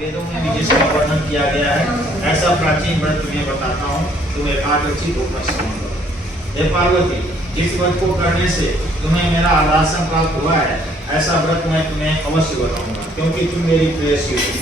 वेदों में भी जिसका वर्णन किया गया है, ऐसा प्राचीन व्रत तुम्हें बताता हूँ, तुम एकादशी को श्रवण करो। हे पार्वती, जिस व्रत को करने से तुम्हें मेरा आदर्शन प्राप्त हुआ है, ऐसा व्रत मैं तुम्हें अवश्य बताऊंगा, क्योंकि तुम मेरी प्रेयसी हो।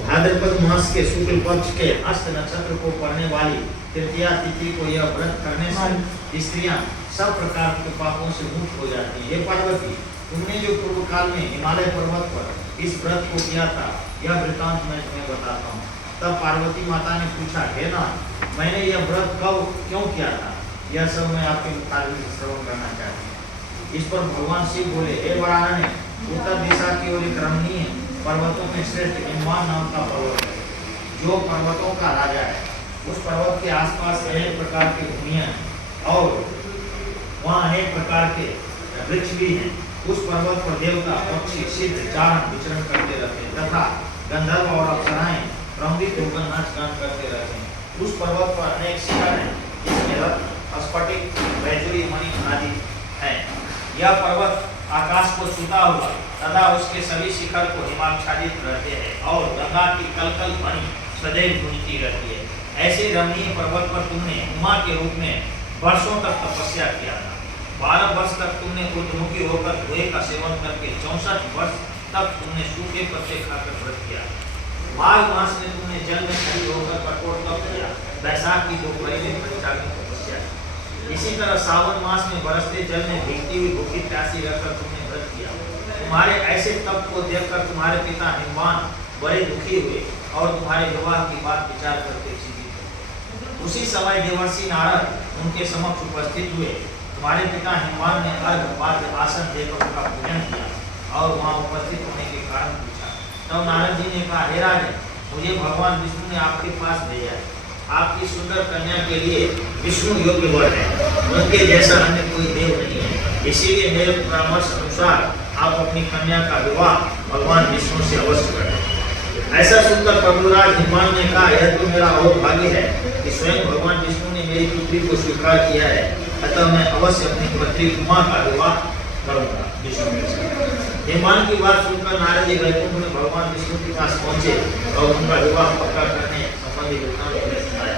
भाद्रपद मास के शुक्ल पक्ष के हस्त नक्षत्र को पढ़ने वाली तृतीया तिथि को यह व्रत करने से स्त्रियां सब प्रकार के पापों से मुक्त हो जाती है। हे पार्वती, तुमने जो पूर्व काल में हिमालय पर्वत पर इस व्रत को किया था, यह वृतांत मैं तुम्हें बताता हूँ। तब पार्वती माता ने पूछा, हे नाथ, मैंने यह व्रत कब क्यों किया था, यह सब मैं आपके मुखारविंद से श्रवण करना चाहती हूँ। इस पर भगवान शिव बोले, हे वरानने, उत्तर दिशा की ओर एक रमणीय पर्वतों में श्रेष्ठ हिमवान नाम का पर्वत है, जो पर्वतों का राजा है। उस पर्वत के आसपास अनेक प्रकार की भूमियां हैं और वहाँ अनेक प्रकार के वृक्ष भी हैं। उस पर्वत पर देवता, पक्षी, सिद्ध, चारण विचरण करते रहते हैं तथा गंधर्व और अप्सराएं रंगित होकर नाच गान करते रहते हैं। उस पर्वत पर अनेक शिखर हैं, जिसमें रत्न, स्फटिक, वैजूरी, मणि आदि हैं। यह पर्वत आकाश को छूता हुआ तथा उसके सभी शिखर को हिमाच्छादित रहते हैं और गंगा की कलकल ध्वनि सदैव गूंजती रहती है। ऐसे रमणीय पर्वत पर तुमने उमा के रूप में वर्षों तक तपस्या किया था। 12 वर्ष तक तुमने ऊर्ध्वमुखी होकर धुएं का सेवन करके 64 वर्ष तक तुमने सूखे पत्ते खाकर व्रत किया। माघ मास में तुमने जल में खड़ी होकर कठोर तप किया। वैशाख की दोपहर में पंचाग्नि तपस्या की। इसी तरह सावन मास में बरसते जल में भीगती हुई भूखी प्यासी रहकर तुमने व्रत किया। तुम्हारे ऐसे तप को देखकर तुम्हारे पिता हिमवान बड़े दुखी हुए और तुम्हारे विवाह की बात विचार करके चिंतित हुए। उसी समय देवर्षि नारद उनके समक्ष उपस्थित हुए। तुम्हारे पिता हिमवान ने अर्घ आसन देकर उनका पूजन किया और वहां उपस्थित होने के कारण पूछा। तब नारद जी ने कहा, हे राजन, मुझे भगवान विष्णु ने आपके पास भेजा है। आपकी सुंदर कन्या के लिए विष्णु योग्य वर है, उनके जैसा अन्य कोई देव नहीं है। इसीलिए मेरे परामर्श अनुसार आप अपनी कन्या का विवाह भगवान विष्णु से अवश्य करें। ऐसा सुनकर प्रभुराज हिमवान ने कहा, यह तो मेरा और भाग्य है कि स्वयं भगवान विष्णु ने मेरी पुत्री को स्वीकार किया है, अतः मैं अवश्य अपनी पत्नी उमा का विवाह करूंगा विष्णु के साथ। हिमवान की बात सुनकर नारद जी वैकुंठ में भगवान विष्णु के पास पहुंचे और उनका विवाह पक्का करने संबंधी वृत्तांत सुनाया।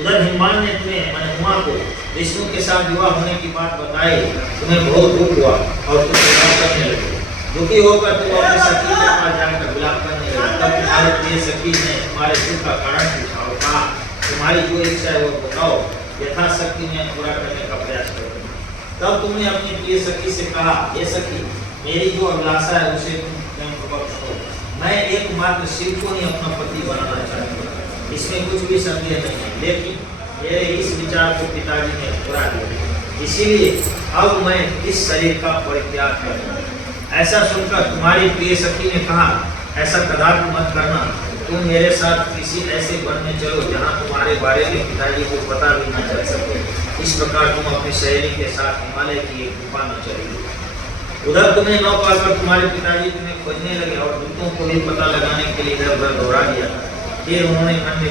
उधर हिमवान ने तुम्हें उमा को विष्णु के साथ विवाह होने की बात बताई। तुम्हें बहुत दुख हुआ और तुम विलाप करने लगे। दुखी होकर तुम अपनी सखी के पास जाकर विलाप करने लगे। तब तुम्हारे प्रिय सखी ने तुम्हारे दुख का कारण पूछा और कहा, तुम्हारी जो इच्छा है वो बताओ, यथाशक्ति में पूरा करने का प्रयास करो। तब तुमने अपनी प्रिय सखी से कहा, हे सखी, मेरी जो अभिलाषा है उसे तुम प्रेमपूर्वक करो। मैं एकमात्र शिव को ही अपना पति बनाना चाहती हूँ, इसमें कुछ भी संदेह नहीं है। लेकिन मेरे इस विचार को पिताजी ने पूरा किया, इसीलिए अब मैं इस शरीर का परित्याग करूँगा। ऐसा सुनकर तुम्हारी प्रिय सखी ने कहा, ऐसा कदापि मत करना। तुम मेरे साथ किसी ऐसे वन में चलो जहाँ तुम्हारे बारे में पिताजी को पता भी न चल सके। इस प्रकार तुम अपनी सहेली के साथ हिमालय की एक गुफा में चलोगे। उधर तुम्हें न पाकर तुम्हारे पिताजी तुम्हें खोजने लगे और दूतों को भी पता लगाने के लिए इधर उधर दौड़ा दिया। फिर उन्होंने मन में